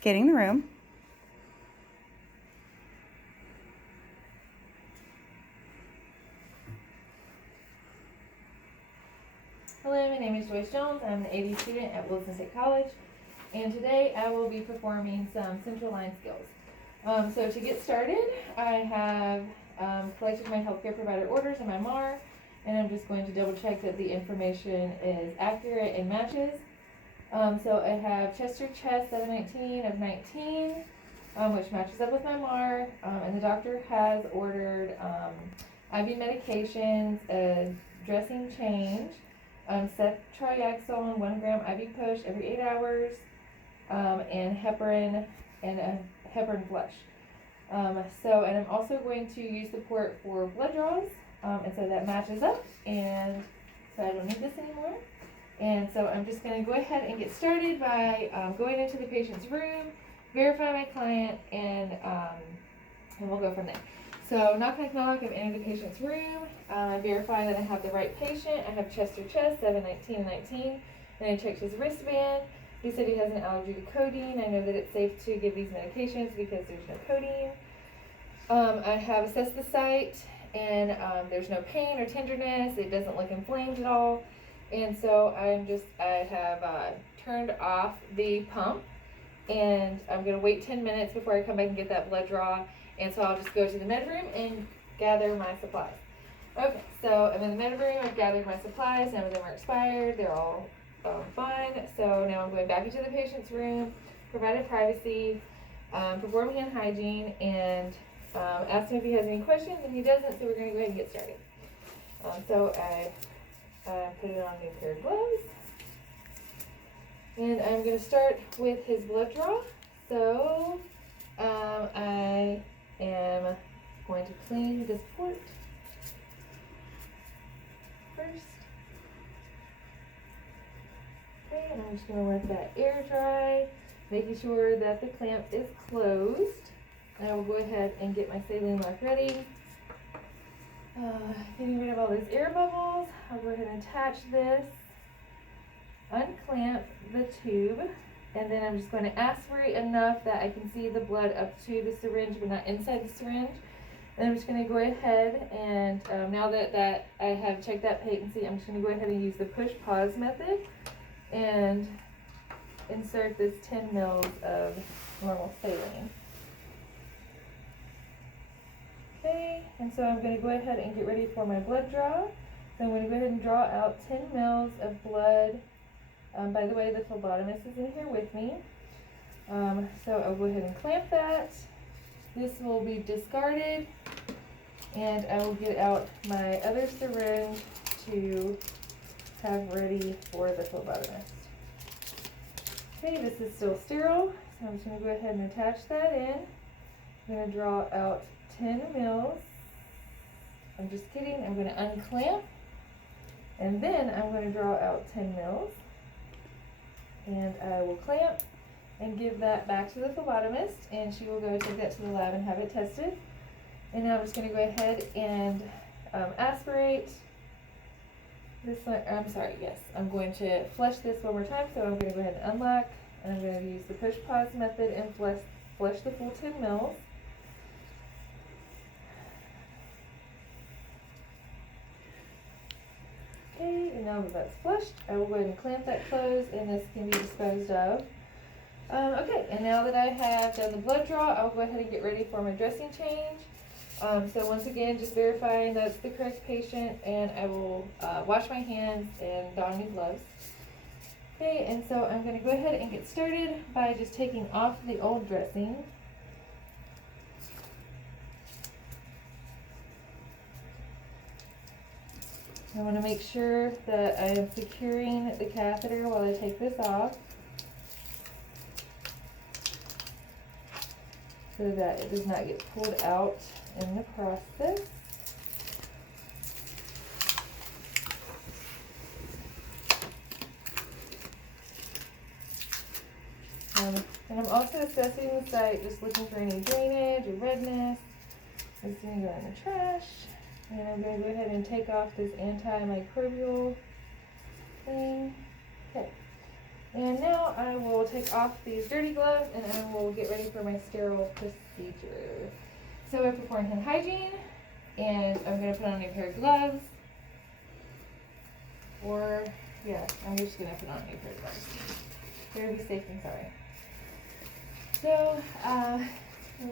Getting the room. Hello, my name is Joyce Jones. I'm an AD student at Wilson State College, and today I will be performing some central line skills. So to get started, I have collected my healthcare provider orders and my MAR, and I'm just going to double check that the information is accurate and matches. So I have Chester chest 719 of 19, which matches up with my MAR, and the doctor has ordered IV medications, a dressing change, ceftriaxone 1 gram IV push every 8 hours, and heparin and a heparin flush. And I'm also going to use the port for blood draws, and so that matches up, and so I don't need this anymore. And so I'm just going to go ahead and get started by going into the patient's room, verify my client, and we'll go from there. So knock, knock, knock, I've entered the patient's room. I verify that I have the right patient. I have Chester chest, 719 and 19. And I checked his wristband. He said he has an allergy to codeine. I know that it's safe to give these medications because there's no codeine. I have assessed the site, and there's no pain or tenderness. It doesn't look inflamed at all. And so I have turned off the pump, and I'm going to wait 10 minutes before I come back and get that blood draw. And so I'll just go to the med room and gather my supplies. Okay, so I'm in the med room. I've gathered my supplies. None of them are expired. They're all fine. So now I'm going back into the patient's room, provided privacy, perform hand hygiene, and ask him if he has any questions. And he doesn't, so we're going to go ahead and get started. So I put it on a new pair of gloves. And I'm going to start with his blood draw. So I am going to clean this port first. Okay, and I'm just going to let that air dry, making sure that the clamp is closed. And I will go ahead and get my saline lock ready. Getting rid of all those air bubbles. I'll go ahead and attach this, unclamp the tube, and then I'm just going to aspirate enough that I can see the blood up to the syringe but not inside the syringe. And I'm just going to go ahead and now that I have checked that patency, I'm just going to go ahead and use the push-pause method and insert this 10 mils of normal saline. Okay, and so I'm going to go ahead and get ready for my blood draw. So I'm going to go ahead and draw out 10 mils of blood. By the way, the phlebotomist is in here with me. So I'll go ahead and clamp that. This will be discarded, and I will get out my other syringe to have ready for the phlebotomist. Okay, this is still sterile, so I'm just going to go ahead and attach that in. I'm going to draw out 10 mils. I'm just kidding. I'm going to unclamp, and then I'm going to draw out 10 mils. And I will clamp and give that back to the phlebotomist, and she will go take that to the lab and have it tested. And now I'm just going to go ahead and aspirate this one. I'm going to flush this one more time. So I'm going to go ahead and unlock, and I'm going to use the push-pause method and flush the full 10 mils. Okay, and now that that's flushed, I will go ahead and clamp that closed, and this can be disposed of. Okay, and now that I have done the blood draw, I'll go ahead and get ready for my dressing change. So once again, just verifying that's the correct patient, and I will wash my hands and don new gloves. Okay, and so I'm going to go ahead and get started by just taking off the old dressing. I want to make sure that I am securing the catheter while I take this off, so that it does not get pulled out in the process. And I'm also assessing the site, just looking for any drainage or redness. This is going to go in the trash. And I'm going to go ahead and take off this antimicrobial thing. Okay. And now I will take off these dirty gloves and I will get ready for my sterile procedure. So I perform hand hygiene and I'm going to put on a new pair of gloves. Or, yeah, I'm just going to put on a new pair of gloves. Better be safe than sorry. So, I'm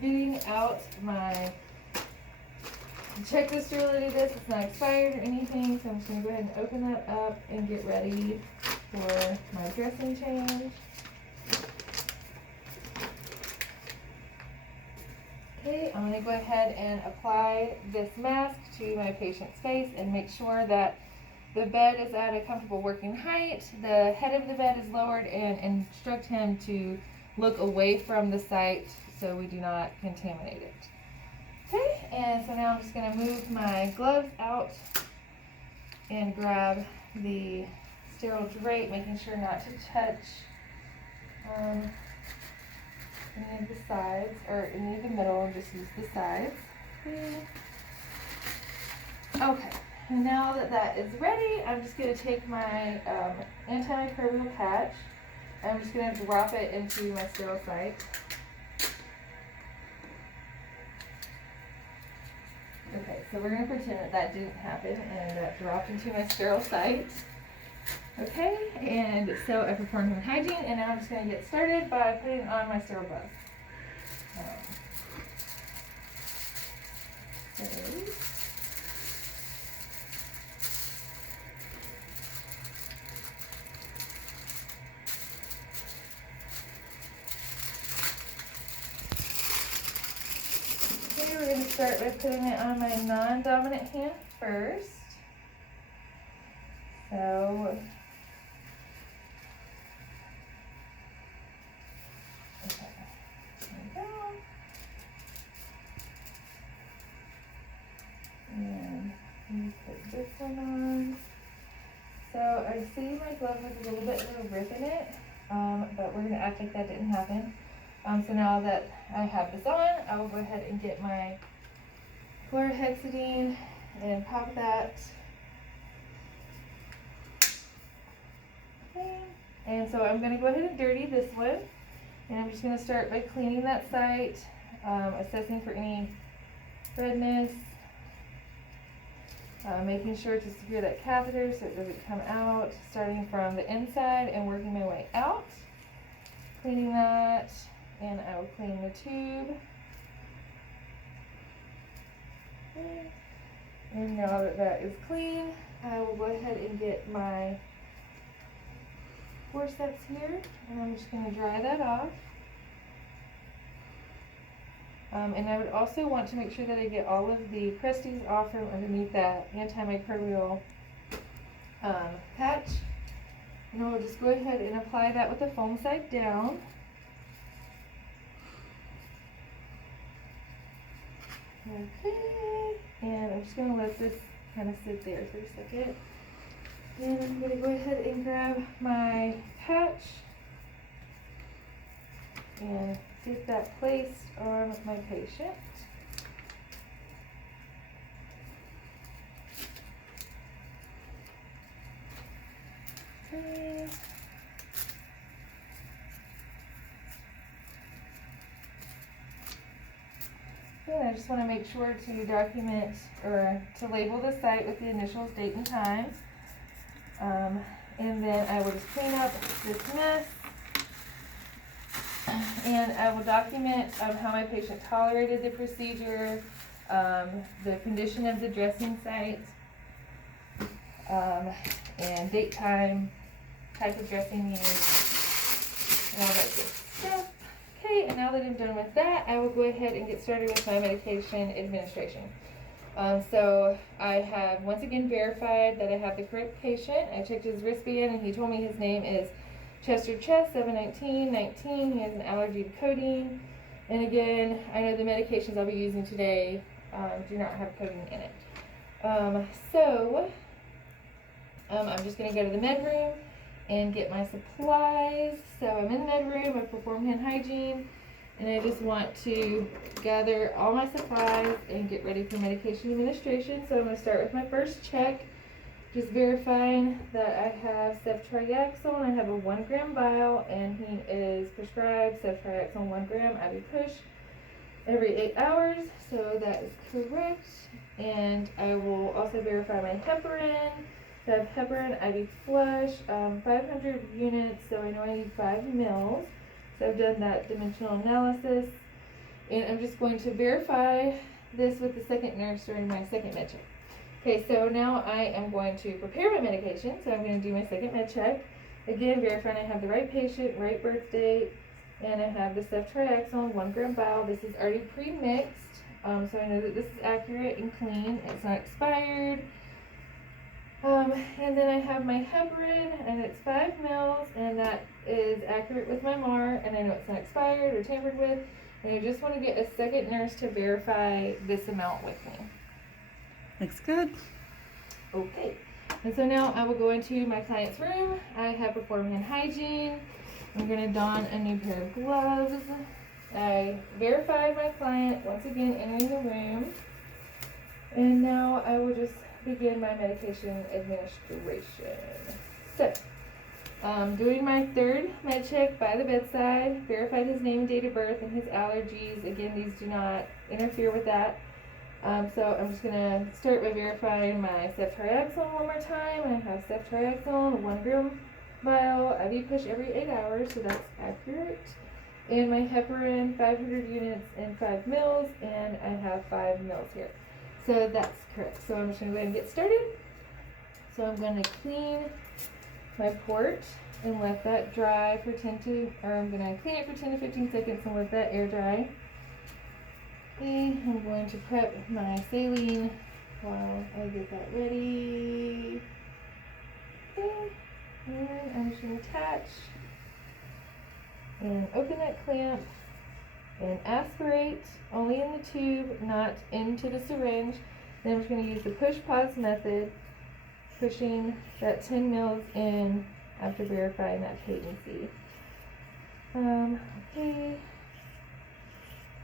getting out my check the sterility of this. It's not expired or anything, so I'm just going to go ahead and open that up and get ready for my dressing change. Okay, I'm going to go ahead and apply this mask to my patient's face and make sure that the bed is at a comfortable working height, the head of the bed is lowered, and instruct him to look away from the site so we do not contaminate it. Okay, and so now I'm just going to move my gloves out and grab the sterile drape, making sure not to touch any of the sides or any of the middle, and just use the sides. Okay, and now that that is ready, I'm just going to take my antimicrobial patch. I'm just going to drop it into my sterile site. Okay, so we're going to pretend that that didn't happen and that dropped into my sterile site. Okay, and so I performed hand hygiene, and now I'm just going to get started by putting on my sterile gloves. Okay, we're going to start by putting it on my non-dominant hand first. So, okay, there we go. And we put this one on. So I see my glove has a little bit of a rip in it, but we're going to act like that didn't happen. So now that I have this on, I will go ahead and get my chlorhexidine and pop that. Okay. And so I'm going to go ahead and dirty this one. And I'm just going to start by cleaning that site, assessing for any redness, making sure to secure that catheter so it doesn't come out, starting from the inside and working my way out. Cleaning that, and I will clean the tube. Okay. And now that that is clean, I will go ahead and get my forceps here, and I'm just going to dry that off. And I would also want to make sure that I get all of the crusties off from underneath that antimicrobial patch. And I'll just go ahead and apply that with the foam side down. Okay, and I'm just going to let this kind of sit there for a second. And I'm going to go ahead and grab my patch and get that placed on my patient. Okay. And I just want to make sure to document or to label the site with the initials, date, and time. And then I will just clean up this mess. And I will document how my patient tolerated the procedure, the condition of the dressing site, and date, time, type of dressing used, and all that good stuff. Okay, and now that I'm done with that, I will go ahead and get started with my medication administration. So I have once again verified that I have the correct patient. I checked his wristband and he told me his name is Chester Chest, 719-19. He has an allergy to codeine. And again, I know the medications I'll be using today do not have codeine in it. I'm just going to go to the med room and get my supplies. So I'm in the med room, I perform hand hygiene, and I just want to gather all my supplies and get ready for medication administration. So I'm going to start with my first check, just verifying that I have ceftriaxone. I have a 1 gram vial, and he is prescribed ceftriaxone 1 gram IV push every 8 hours, so that is correct. And I will also verify my heparin. So I have heparin IV flush, 500 units, so I know I need 5 mils. So I've done that dimensional analysis, and I'm just going to verify this with the second nurse during my second med check. Okay, so now I am going to prepare my medication, so I'm going to do my second med check. Again, verifying I have the right patient, right birth date, and I have the ceftriaxone 1 gram vial. This is already pre-mixed, so I know that this is accurate and clean. It's not expired. And then I have my heparin, and it's 5 mils, and that is accurate with my MAR, and I know it's not expired or tampered with. And I just want to get a second nurse to verify this amount with me. Looks good. Okay, and so now I will go into my client's room. I have performed hand hygiene. I'm going to don a new pair of gloves. I verified my client once again entering the room. And now I will just begin my medication administration. So, doing my third med check by the bedside, verified his name and date of birth and his allergies. Again, these do not interfere with that. So I'm just going to start by verifying my ceftriaxone one more time. I have ceftriaxone, 1 gram vial, IV push every 8 hours, so that's accurate. And my heparin, 500 units and 5 mils, and I have 5 mils here. So that's correct. So I'm just going to go ahead and get started. So I'm going to clean my port and let that dry for I'm going to clean it for 10 to 15 seconds and let that air dry. Okay, I'm going to prep my saline while I get that ready. Okay, and I'm just going to attach and open that clamp and aspirate only in the tube, not into the syringe. Then I'm just going to use the push-pause method, pushing that 10 mils in after verifying that patency.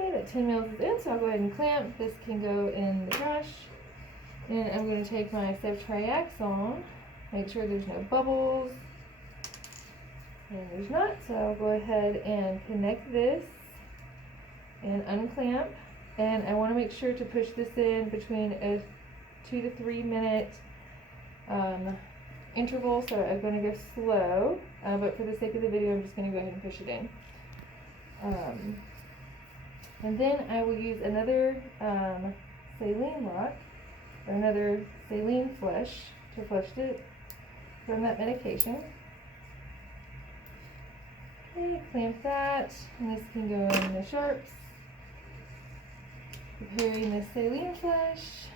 Okay, that 10 mils is in, so I'll go ahead and clamp. This can go in the brush. And I'm going to take my ceftriaxone, make sure there's no bubbles. And there's not, so I'll go ahead and connect this and unclamp. And I want to make sure to push this in between a 2 to 3 minute interval, so I'm going to go slow, but for the sake of the video, I'm just going to go ahead and push it in. And then I will use another saline lock, or another saline flush to flush it from that medication. Okay, clamp that, and this can go in the sharps. Preparing the saline flush.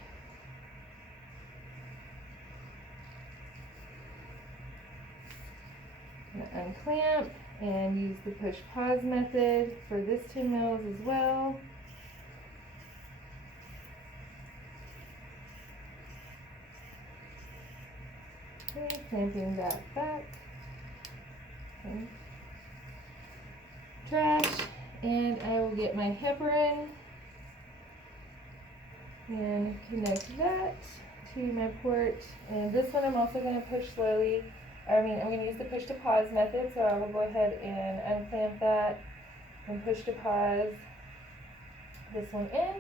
Unclamp and use the push-pause method for this 10 mils as well. Okay, clamping that back. Okay. Trash, and I will get my heparin and connect that to my port. And this one I'm also going to push slowly. I'm going to use the push to pause method, so I will go ahead and unclamp that and push to pause this one in.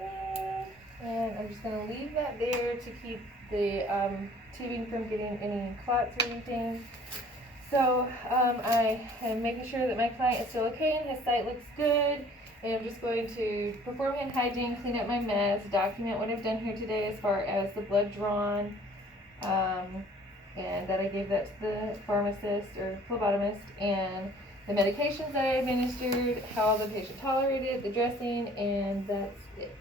Okay. And I'm just going to leave that there to keep the tubing from getting any clots or anything. So I am making sure that my client is still okay and his site looks good. And I'm just going to perform hand hygiene, clean up my meds, document what I've done here today as far as the blood drawn, and that I gave that to the pharmacist or phlebotomist, and the medications that I administered, how the patient tolerated, the dressing, and that's it.